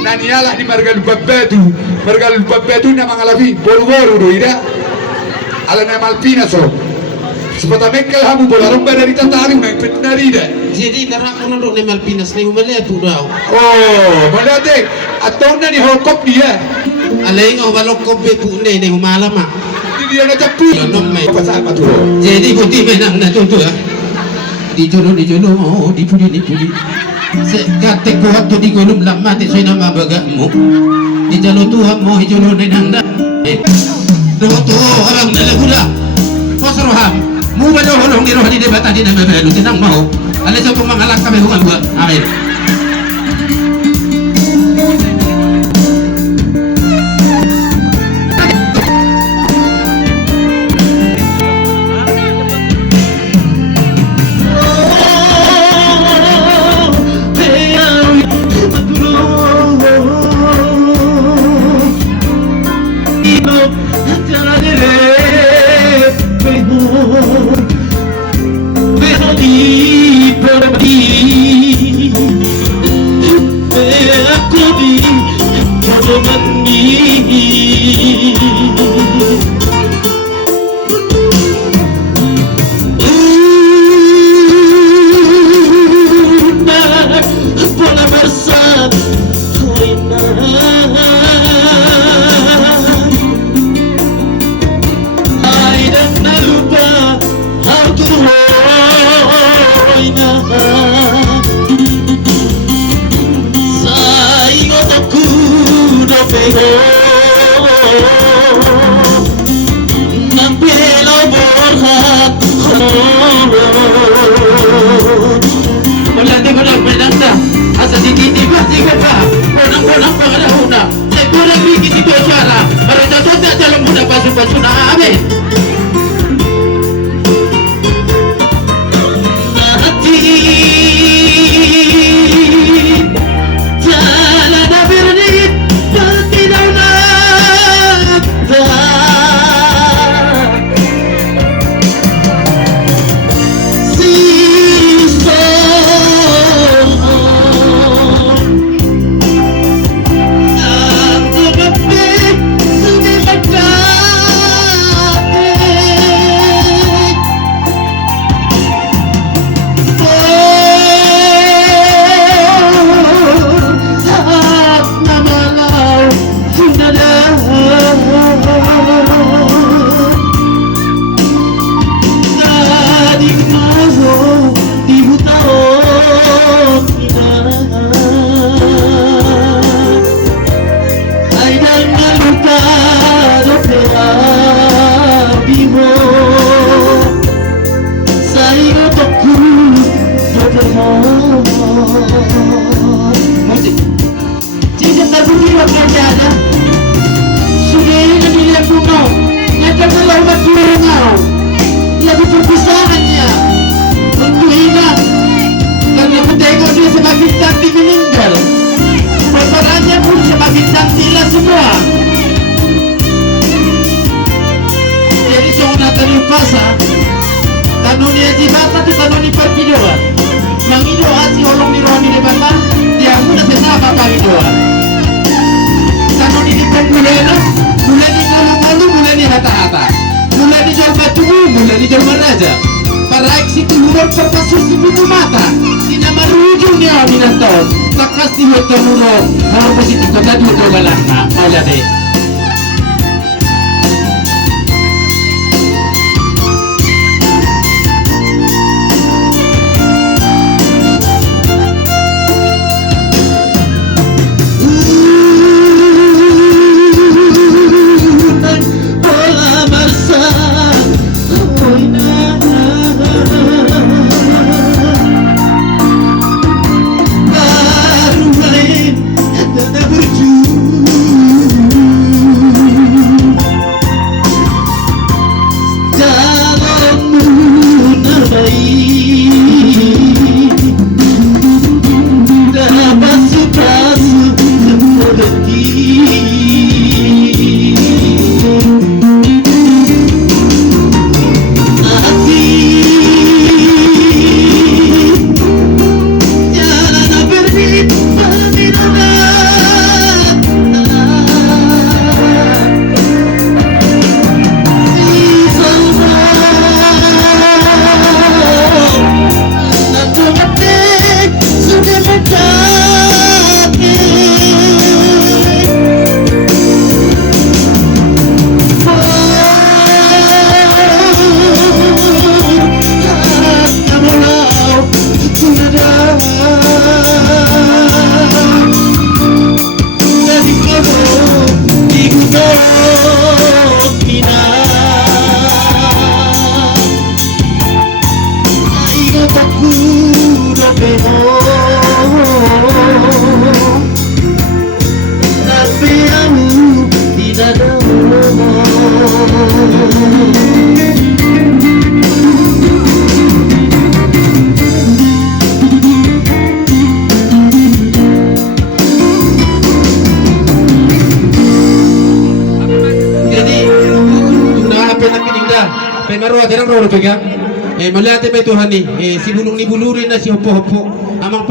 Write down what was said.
nanialah di margal babetu na mga labi bolu-bolu do ida ala na malpina so sepata mengkel hamu bola rumba dari tatari main petnari ida jadi narak nandok ni Malpinas ni humale tu daw oh malate atau na ni hokop dia alay ngo balok ko be pu ni humalama dia na capu apa saat patu jadi putih menang na tu di jono di pudi se kate ko hatto di gunung lama te soy nama bagamu di jalo Tuhan mo hijono ni nang na do to orang na lagula pasroham mu ba do holong di rohani de bata di na bebelu tinang mau ale sa pumangalak kami huwag buat amin Berjuang pegang. Malihat ba ito, hani? Si bulong ni bulurin na si Hopo-Hopo. Amang